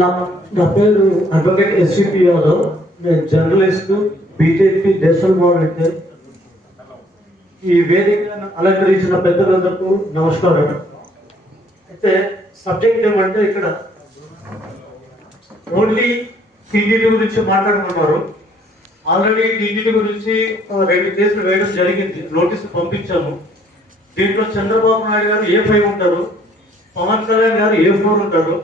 నా నా పేరు అడ్వకేట్ ఎస్విపి యాదవ్. నేను జర్నలిస్ట్, బీజేపీ నేషనల్ వాలంటీర్. ఈ వేదికను అలంకరించిన పెద్దలందరికీ నమస్కారం. అయితే సబ్జెక్ట్ ఏమంటే ఇక్కడ ఓన్లీ టీడీపీ గురించి మాట్లాడుకున్నారు. ఆల్రెడీ టీడీపీ గురించి 2 కేసులు వేయడం జరిగింది, నోటీసులు పంపించాము. దీంట్లో చంద్రబాబు నాయుడు గారు A5 ఉంటారు, పవన్ కళ్యాణ్ గారు A4 ఉంటారు.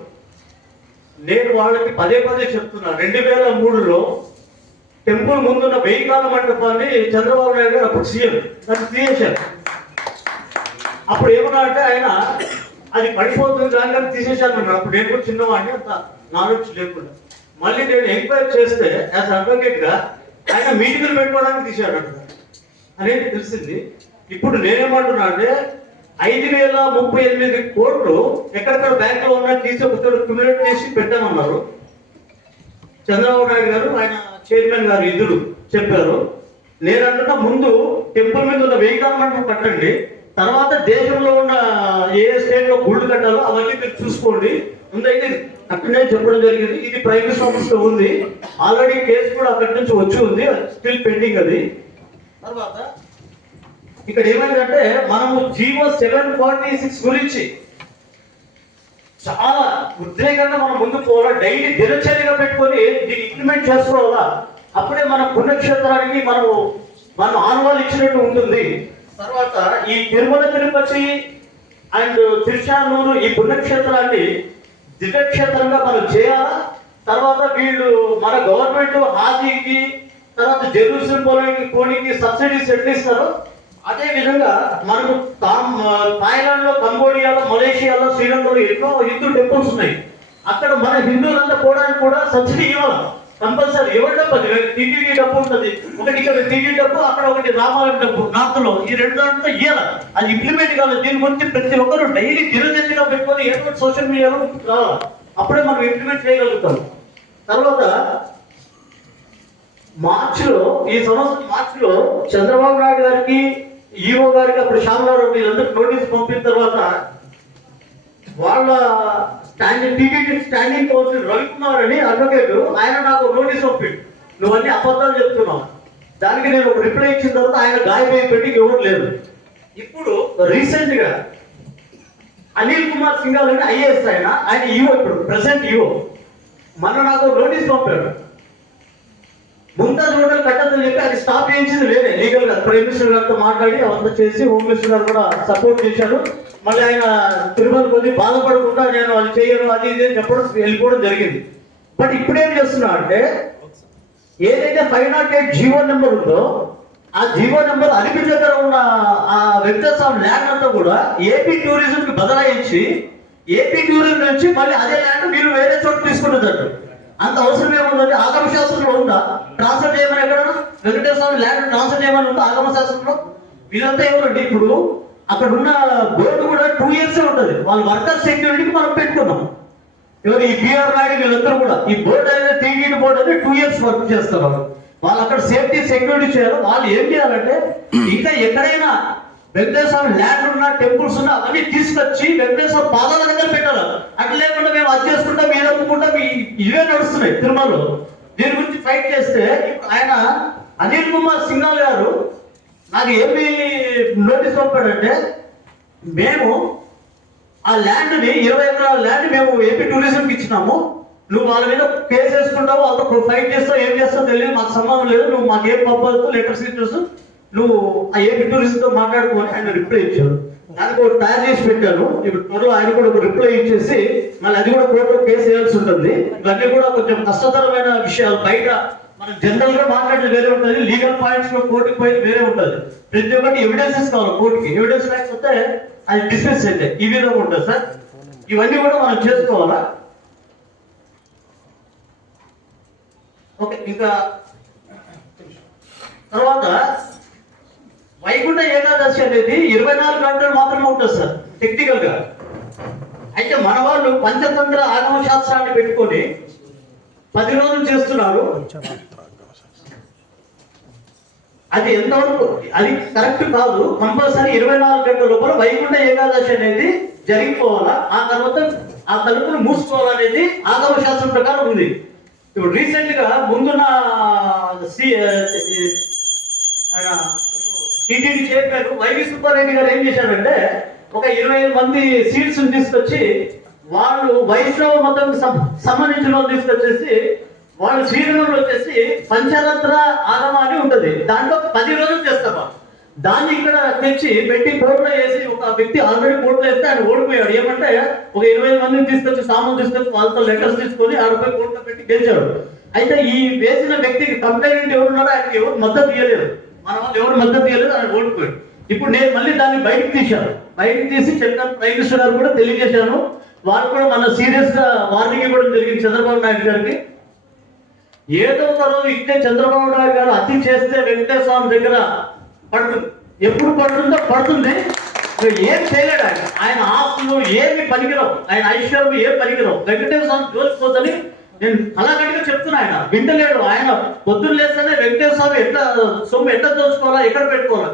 నేను వాళ్ళకి పదే చెప్తున్నా, 2003లో టెంపుల్ ముందున్న 1000 కాల మండపాన్ని చంద్రబాబు నాయుడు గారు అప్పుడు సీఎం దాన్ని తీసేశారు. అప్పుడు ఏమన్నా అంటే ఆయన అది పడిపోతుంది దాని తీసేశాను. అప్పుడు నేను కూడా చిన్నవాడిని, అంత నాలెడ్జ్ లేకుండా. మళ్ళీ నేను ఎంక్వైరీ చేస్తే యాజ్ అడ్వకేట్ గా ఆయన మీటింగ్లు పెట్టుకోవడానికి తీశాడు అనేది తెలిసింది. ఇప్పుడు నేనేమంటున్నా అంటే 5038 కోట్లు ఎక్కడెక్కడ బ్యాంకులో ఉన్న క్యుములేట్ చేసి పెట్టామన్నారు చంద్రబాబు నాయుడు గారు. ఆయన చైర్మన్ గారు ఇద్దరు చెప్పారు. నేనంటున్నా ముందు టెంపుల్ మీద ఉన్న 1000 కాల మండపం కట్టండి, తర్వాత దేశంలో ఉన్న ఏ స్టేట్ లో గుళ్ళు కట్టాలో అవన్నీ మీరు చూసుకోండి. ముందైతే అక్కడనే చెప్పడం జరిగింది. ఇది ప్రైవేట్ ఆఫీస్ లో ఉంది, ఆల్రెడీ కేసు కూడా అక్కడి నుంచి వచ్చి ఉంది, స్టిల్ పెండింగ్ అది. తర్వాత ఇక్కడ ఏమైందంటే మనము జీవో 746 గురించి చాలా ఉద్రేకంగా మనం ముందుకు పోవాలా, డైలీ దినచర్యగా పెట్టుకొని దీన్ని ఇంప్లిమెంట్ చేసుకోవాలా. అప్పుడే మన పుణ్యక్షేత్రానికి మనం ఆనవాళ్ళు ఇచ్చినట్టు ఉంటుంది. తర్వాత ఈ తిరుమల తిరుపతి అండ్ తిరుచానూరు ఈ పుణ్యక్షేత్రాన్ని దివ్యక్షేత్రంగా మనం చేయాలా. తర్వాత వీళ్ళు మన గవర్నమెంట్ హాజీకి తర్వాత జెరూసలేం పోనీకి సబ్సిడీస్ ఎట్లా ఇస్తారో అదే విధంగా మనకు థాయిలాండ్ లో, కంబోడియాలో, మలేషియాలో, శ్రీలంకలో ఎన్నో హిందూ టెంపుల్స్ ఉన్నాయి. అక్కడ మన హిందువులంతా పోవడానికి కూడా సబ్సిడీ ఇవ్వాలి కంపల్సరీ. ఎవరి డబ్బు అది టీటీడీ డబ్బు ఉంటుంది, ఒకటి ఇక్కడ టీడీ డబ్బు, అక్కడ ఒకటి రామాలయం డబ్బు, నార్త్ లో ఈ 2 దాంట్లో ఇవ్వాలి. అది ఇంప్లిమెంట్ కావాలి. దీని గురించి ప్రతి ఒక్కరు డైలీ దినచర్యగా పెట్టుకొని ఏదో సోషల్ మీడియాలో రావాలి, అప్పుడే మనం ఇంప్లిమెంట్ చేయగలుగుతాం. తర్వాత ఈ సంవత్సరం మార్చిలో చంద్రబాబు నాయుడు గారికి, ఈఓ గారికి, అప్పుడు శ్యామలారావు వీళ్ళందరికీ నోటీస్ పంపిన తర్వాత వాళ్ళ స్టాండింగ్ కౌన్సిల్ రవికుమార్ అని అడ్వకేట్, ఆయన నాకు నోటీస్ పంపిండు, నువ్వు అన్ని అబద్ధాలు చెప్తున్నావు. దానికి నేను ఒక రిప్లై ఇచ్చిన తర్వాత ఆయన గాయపై పెట్టి ఎవరు లేదు. ఇప్పుడు రీసెంట్ గా అనిల్ కుమార్ సింఘాల్ అని ఐఏఎస్, ఆయన ఈఓ, ఇప్పుడు ప్రెసెంట్ ఈఓ, మొన్న నాకు నోటీస్ పంపాడు. ముంతాజ్ హోటల్ కట్టదని చెప్పి అది స్టాప్ చేయించింది వేరే లీగల్ గా. ప్రైమ్ మినిస్టర్ గారితో మాట్లాడి అవంతా చేసి హోమ్ మినిస్టర్ గారు కూడా సపోర్ట్ చేశారు. మళ్ళీ ఆయన తిరుమల కొద్ది బాధపడకుండా నేను అది చేయను అది ఇది అని చెప్పడం వెళ్ళిపోవడం జరిగింది. బట్ ఇప్పుడు ఏం చేస్తున్నా అంటే ఏదైతే 508 జీవో నెంబర్ ఉందో ఆ జీవో నెంబర్ అలిపిరి దగ్గర ఉన్న ఆ వెంకటేశ్వర ల్యాండ్ అంతా కూడా ఏపీ టూరిజం కి బదలాయించి ఏపీ టూరిజం నుంచి మళ్ళీ అదే ల్యాండ్ వీళ్ళు వేరే చోట తీసుకున్నట్టు. అంత అవసరం ఏముందంటే ఆగమ శాస్త్రంలో ఉందా ట్రాన్స్ఫర్ చేయమని? ఎక్కడ వెంకటేశ్వర ల్యాండ్ ట్రాన్స్ఫర్ చేయమని ఉందా ఆగమ శాస్త్రంలో? వీళ్ళంతా ఎవరండి? ఇప్పుడు అక్కడ ఉన్న బోర్డు కూడా 2 years ఉంటుంది. వాళ్ళ వర్కర్ సెక్యూరిటీకి మనం పెట్టుకున్నాం. ఎవరు ఈ బిఆర్ నాయుడు వీళ్ళందరూ కూడా ఈ బోర్డు అనేది టీడీ బోర్డు అనేది 2 years వర్క్ చేస్తారు. వాళ్ళు అక్కడ సేఫ్టీ సెక్యూరిటీ చేయాలి. వాళ్ళు ఏం చేయాలంటే ఇంకా ఎక్కడైనా వెంకటేశ్వర ల్యాండ్ ఉన్న టెంపుల్స్ ఉన్న అవన్నీ తీసుకొచ్చి వెంకటేశ్వర పాదాల దగ్గర పెట్టాలి. అట్లా లేకుండా మేము అది చేసుకుంటాం ఇది ఒప్పుకుంటాం, ఇవే నడుస్తున్నాయి తిరుమలలో. దీని గురించి ఫైట్ చేస్తే ఆయన అనిల్ కుమార్ సింఘాల్ గారు నాకు ఏమి నోటీస్ పంపాడంటే, మేము ఆ ల్యాండ్ని 20 ఎకరాల ల్యాండ్ మేము ఏపీ టూరిజంకి ఇచ్చినాము, నువ్వు వాళ్ళ మీద కేసు వేసుకుంటావు, వాళ్ళతో ఫైట్ చేస్తావు, ఏం చేస్తావు తెలియదు, మాకు సంబంధం లేదు, నువ్వు మాకు ఏం పంపదు లెటర్స్ ఇచ్చేస్తూ నువ్వు ఆ ఏపీ టూరిజంతో మాట్లాడుకోని ఆయన రిప్లై ఇచ్చారు. దానికి ఒక తయారు చేసి పెట్టాను. ఇప్పుడు త్వరలో ఆయన కూడా ఒక రిప్లై ఇచ్చేసి మళ్ళీ అది కూడా కోర్టులో కేసు వేయాల్సి ఉంటుంది. ఇవన్నీ కూడా కొంచెం కష్టతరమైన విషయాలు. బయట మనం జనరల్ గా మాట్లాడేది వేరే ఉంటుంది, లీగల్ పాయింట్స్ లో కోర్టుకి పోయి వేరే ఉంటుంది. ప్రతి ఒక్కటి ఎవిడెన్సెస్ కావాలి కోర్టుకి. ఎవిడెన్స్ లేకపోతే అది డిస్మిస్ అయితే ఈ విధంగా ఉంటుంది సార్. ఇవన్నీ కూడా మనం చేసుకోవాలా. ఓకే, ఇంకా తర్వాత వైకుంఠ ఏకాదశి అనేది 24 గంటలు మాత్రమే ఉంటుంది సార్ టెక్నికల్ గా. అయితే మన వాళ్ళు పంచతంత్ర ఆగమ శాస్త్రాన్ని పెట్టుకొని 10 రోజులు చేస్తున్నారు. అది ఎంతవరకు అది కరెక్ట్ కాదు. కంపల్సరీ 24 గంటల లోపల వైకుంఠ ఏకాదశి అనేది జరిగిపోవాలా. ఆ తర్వాత ఆ తలుపులు మూసుకోవాలనేది ఆగమ శాస్త్రం ప్రకారం ఉంది. ఇప్పుడు రీసెంట్ గా ముందున్న ఆయన టీటీడీ చైర్మన్ వైవి సుబ్బారెడ్డి గారు ఏం చేశారంటే ఒక 25 మంది సీట్స్ తీసుకొచ్చి వాళ్ళు వైష్ణవ మతం సంబంధించిన వాళ్ళు తీసుకొచ్చేసి వాళ్ళు శ్రీరంగంలో వచ్చేసి పంచరత్న ఆగమ అని ఉంటది, దాంట్లో 10 రోజులు చేస్తారు. దాన్ని ఇక్కడ తెచ్చి పెట్టి కోర్టులో వేసి ఒక వ్యక్తి ఆల్రెడీ కోర్టులో వేస్తే ఆయన ఓడిపోయాడు. ఏమంటే ఒక 20 మందిని తీసుకొచ్చి సామాన్ తీసుకొచ్చి వాళ్ళతో లెటర్స్ తీసుకొని ఆడపై కోర్టులో పెట్టి గెలిచాడు. అయితే ఈ వేసిన వ్యక్తికి కంప్లైంట్ ఎవరున్నారో ఆయనకి ఎవరు మద్దతు ఇవ్వలేదు, మన వాళ్ళు ఎవరు మద్దతు ఇవ్వలేదు, ఆయన ఓడిపోయాడు. ఇప్పుడు నేను మళ్ళీ దాన్ని బయటకు తీశాను, బయటకు తీసి చెప్పాను, ప్రైమ్ మినిస్టర్ గారు కూడా తెలియజేశాను. వారు కూడా మన సీరియస్ గా వార్నింగ్ ఇవ్వడం జరిగింది చంద్రబాబు నాయుడు గారికి. ఏదో ఒక రోజు ఇట్టే చంద్రబాబు నాయుడు గారు అతి చేస్తే వెంకటేశ్వర స్వామి దగ్గర పడుతుంది, ఎప్పుడు పడుతుందో పడుతుంది. ఏం చేయలేడు ఆయన, ఆయన ఆస్తులు ఏమి పనికిరావు, ఆయన ఐశ్వర్యం ఏం పనికిరావు. వెంకటేశ్వర స్వామి జోలిపోతుంది నేను కళాగట్టిగా చెప్తున్నా. ఆయన వింటలేడు. ఆయన పొద్దున్న లేస్తేనే వెంకటేశ్వర స్వామి ఎట్లా సొమ్ము ఎట్లా దోచుకోవాలా, ఎక్కడ పెట్టుకోవాలా.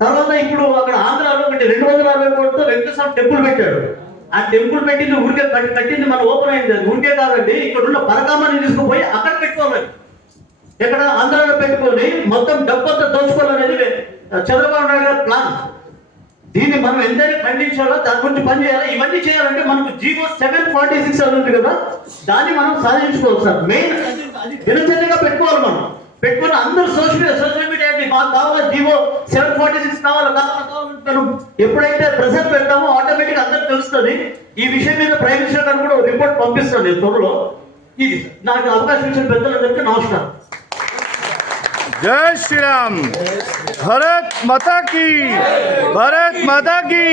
తర్వాత ఇప్పుడు అక్కడ ఆంధ్రాలో ఒకటి 260 కోట్లతో వెంకటేశ్వర స్వామి టెంపుల్ పెట్టాడు. ఆ టెంపుల్ పెట్టింది ఊరికే కట్టింది మన ఓపెన్ అయింది, ఊరికే కాదండి. ఇక్కడ ఉన్న పరకామాన్ని తీసుకుపోయి అక్కడ పెట్టుకోవాలి, ఎక్కడ ఆంధ్రాలో పెట్టుకొని మొత్తం డబ్బంతా దోచుకోవాలనేది చంద్రబాబు నాయుడు గారి ప్లాన్. దీన్ని మనం ఎంతైనా ఖండించాలో, దాని గురించి పని చేయాలి. ఇవన్నీ చేయాలంటే మనకు జీవో 746 అని ఉంది కదా, దాన్ని మనం సాధించుకోవాలి సార్. మెయిన్ అది దినచర్యగా పెట్టుకోవాలి. మనం పెట్టుకుని అందరూ సోషల్ మీడియా మాకు కావాలి, జీవో 746 కావాలి. ఎప్పుడైతే ప్రెసెంట్ పెడతామో ఆటోమేటిక్ అందరికి తెలుస్తుంది. ఈ విషయం మీద ప్రైమ్ మినిస్టర్ గారు కూడా రిపోర్ట్ పంపిస్తాను నేను త్వరలో. ఇది నాకు అవకాశం ఇచ్చిన పెద్దలందరికీ నమస్కారం. जय श्री राम। भारत माता की, भारत माता की।